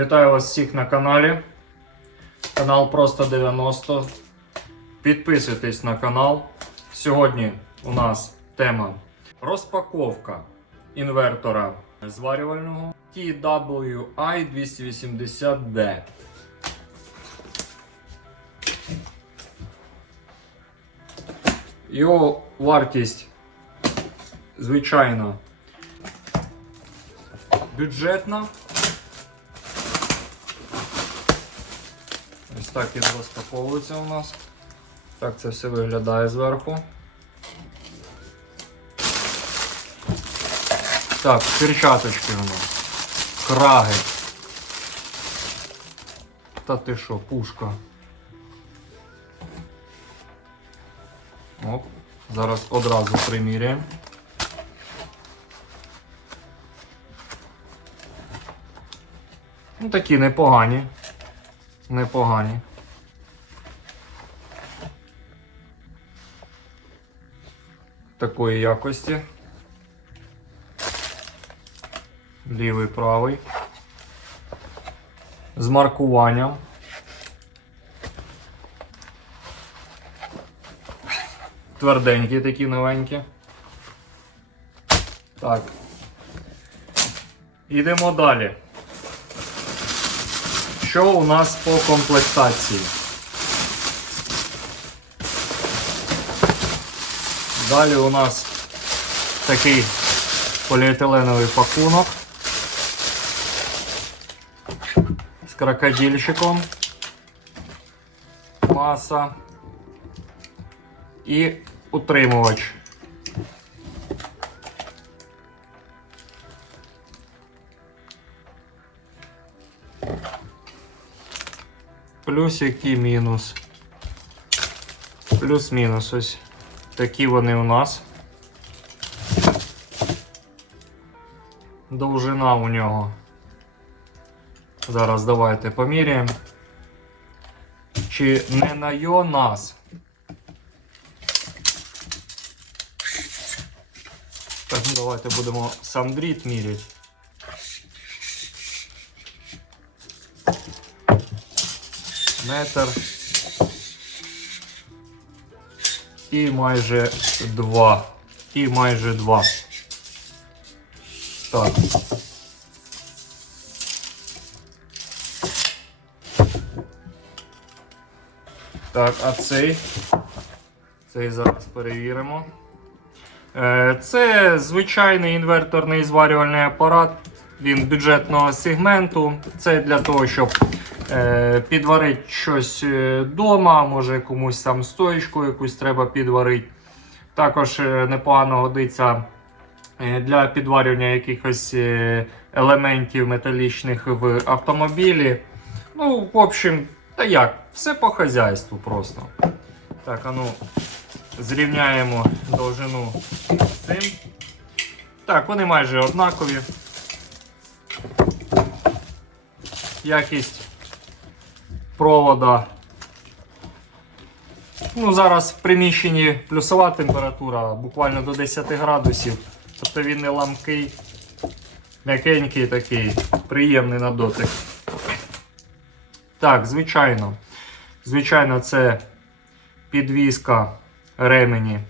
Вітаю вас всіх на каналі. Канал Просто 90. Підписуйтесь на канал. Сьогодні у нас тема розпаковка інвертора зварювального TWI 280D. Його вартість, звичайно, бюджетна. Так він розпаковується у нас. Так це все виглядає зверху. Так, перчаточки у нас. Краги. Та ти що, пушка. Оп, зараз одразу приміряємо. Ну, такі непогані. Непогані. Такої якості. Лівий, правий. З маркуванням. Тверденькі такі новенькі. Так. Йдемо далі. Що у нас по комплектації? Далі у нас такий поліетиленовий пакунок з крокодильчиком, маса і утримувач. Плюс який мінус. Плюс-мінус ось такі вони у нас. Довжина у нього. Зараз давайте поміряємо. Чи не на йо нас? Так, ну давайте будемо сам дріт міряти. Метр. І майже два. І майже два. Так. Так, а цей? Цей зараз перевіримо. Е, Це звичайний інверторний зварювальний апарат. Він бюджетного сегменту. Це для того, щоб е, підварити щось вдома, може комусь там стоїчку якусь треба підварити. Також е, непогано годиться е, для підварювання якихось е, елементів металічних в автомобілі. Ну, в общем, та як, все по хазяйству просто. Так, а ну, зрівняємо довжину з цим. Так, вони майже однакові. Якість провода. Ну, зараз в приміщенні плюсова температура, буквально до 10 градусів. Тобто він не ламкий, м'якенький такий, приємний на дотик. Так, звичайно. Звичайно, це підвізка ремені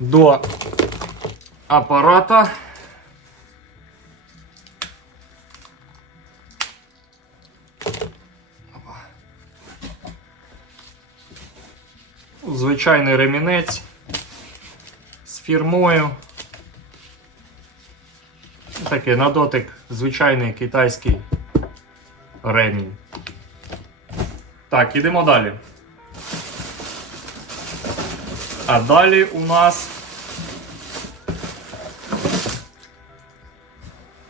до апарата. Звичайний ремінець з фірмою. Такий на дотик звичайний китайський ремінь. Так, ідемо далі. А далі у нас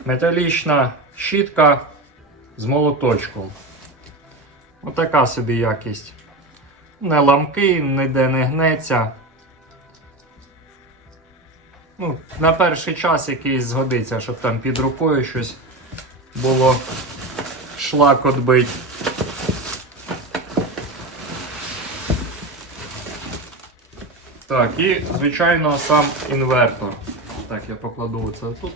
металічна щітка з молоточком. Отака собі якість. Не ламкий, ніде не гнеться. Ну, на перший час якийсь згодиться, щоб там під рукою щось було шлак отбить. Так, і, звичайно, сам інвертор. Так, я покладу це тут.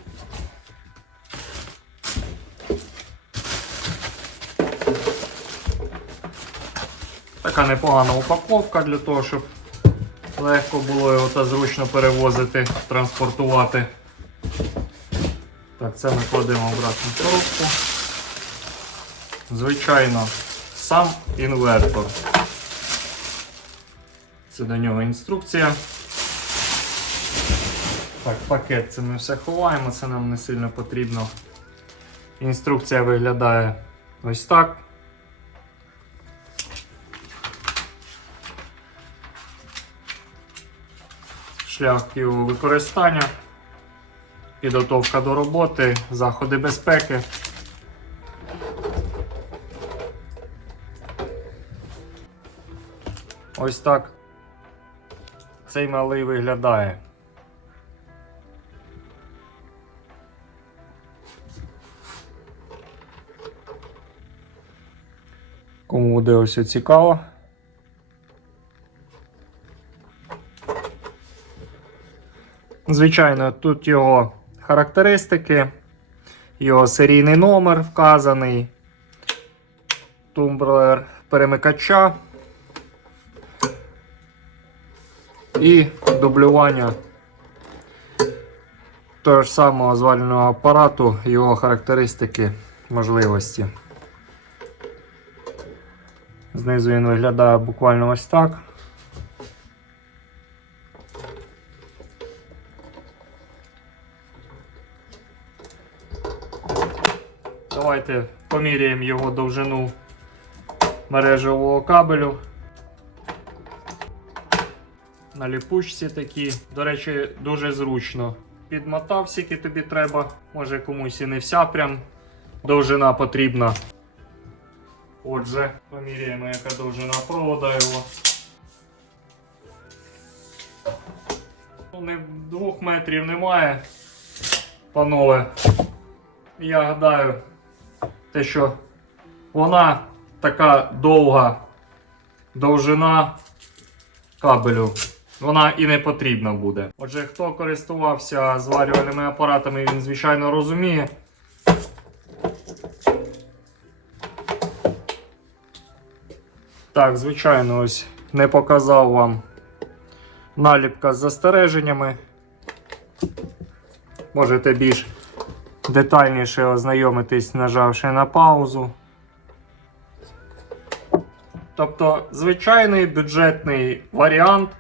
Така непогана упаковка для того, щоб легко було його та зручно перевозити, транспортувати. Так, це ми кладемо обратно в коробку. Звичайно, сам інвертор. Це до нього інструкція. Так, пакет це ми все ховаємо, це нам не сильно потрібно. Інструкція виглядає ось так. Шлях його використання, підготовка до роботи, заходи безпеки. Ось так цей малий виглядає. Кому буде ось цікаво. Звичайно, тут його характеристики, його серійний номер вказаний, тумблер перемикача і дублювання того ж самого звального апарату, його характеристики, можливості. Знизу він виглядає буквально ось так. Давайте поміряємо його довжину мережевого кабелю. На ліпучці такі. До речі, дуже зручно. Підмотав, скільки тобі треба. Може комусь і не вся прям довжина потрібна. Отже, поміряємо, яка довжина провода його. Ну, не двох метрів немає, панове. Я гадаю, те, що вона така довга довжина кабелю. Вона і не потрібна буде. Отже, хто користувався зварювальними апаратами, він звичайно розуміє. Так, звичайно, ось не показав вам наліпка з застереженнями. Можете більш детальніше ознайомитись, нажавши на паузу. Тобто, звичайний бюджетний варіант,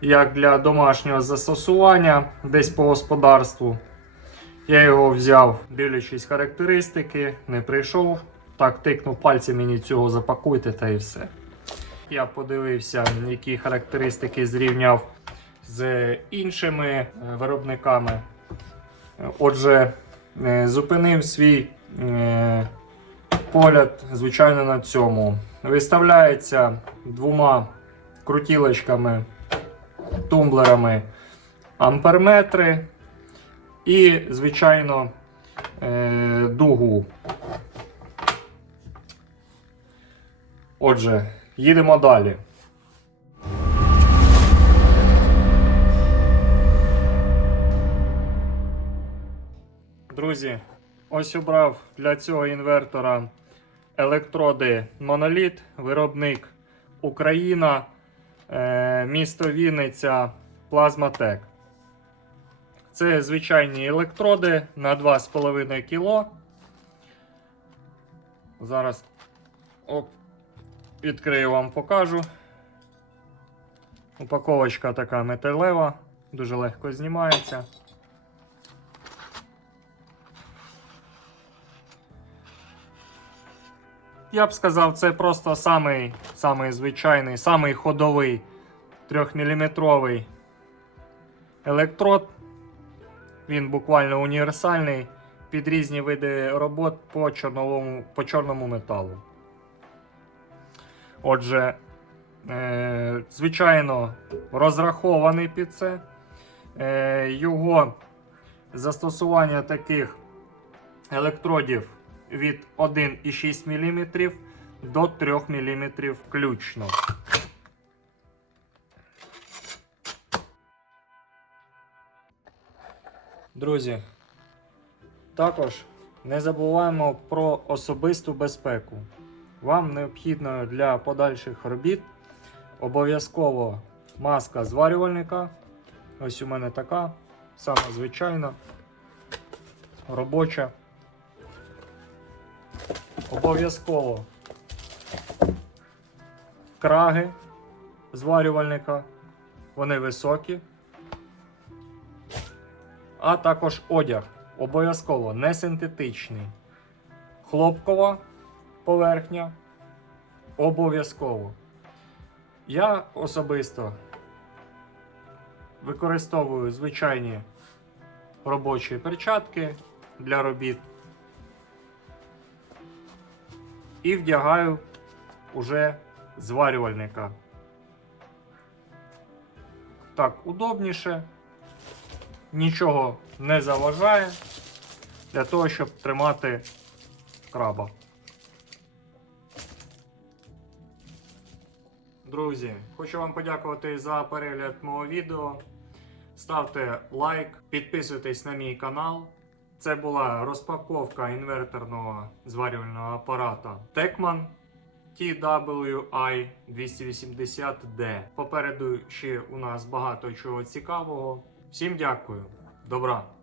як для домашнього застосування, десь по господарству. Я його взяв, дивлячись характеристики, не прийшов. Так, тикнув пальцем мені цього запакуйте та і все. Я подивився, які характеристики зрівняв з іншими е, виробниками. Отже, зупинив свій е, погляд, звичайно, на цьому. Виставляється двома крутілочками, тумблерами амперметри і, звичайно, е, дугу. Отже, їдемо далі. Друзі, ось обрав для цього інвертора електроди Моноліт, виробник Україна, е, місто Вінниця, Плазматек. Це звичайні електроди на 2,5 кг. Зараз оп, відкрию вам покажу. Упаковочка така металева, дуже легко знімається. Я б сказав, це просто самий, самий звичайний, самий ходовий 3-мм електрод. Він буквально універсальний під різні види робот по чорному, по чорному металу. Отже, е, звичайно, розрахований під це. Е, його застосування таких електродів від 1,6 мм до 3 мм включно. Друзі, також не забуваємо про особисту безпеку. вам необхідно для подальших робіт обов'язково маска зварювальника. Ось у мене така, сама звичайна, робоча. Обов'язково краги зварювальника. Вони високі. А також одяг. Обов'язково не синтетичний. Хлопкова поверхня. Обов'язково. Я особисто використовую звичайні робочі перчатки для робіт. І вдягаю уже зварювальника. Так, удобніше, нічого не заважає для того, щоб тримати краба. Друзі, хочу вам подякувати за перегляд мого відео. Ставте лайк, підписуйтесь на мій канал. Це була розпаковка інверторного зварювального апарата Tekman TWI 280D. Попереду ще у нас багато чого цікавого. Всім дякую, добра!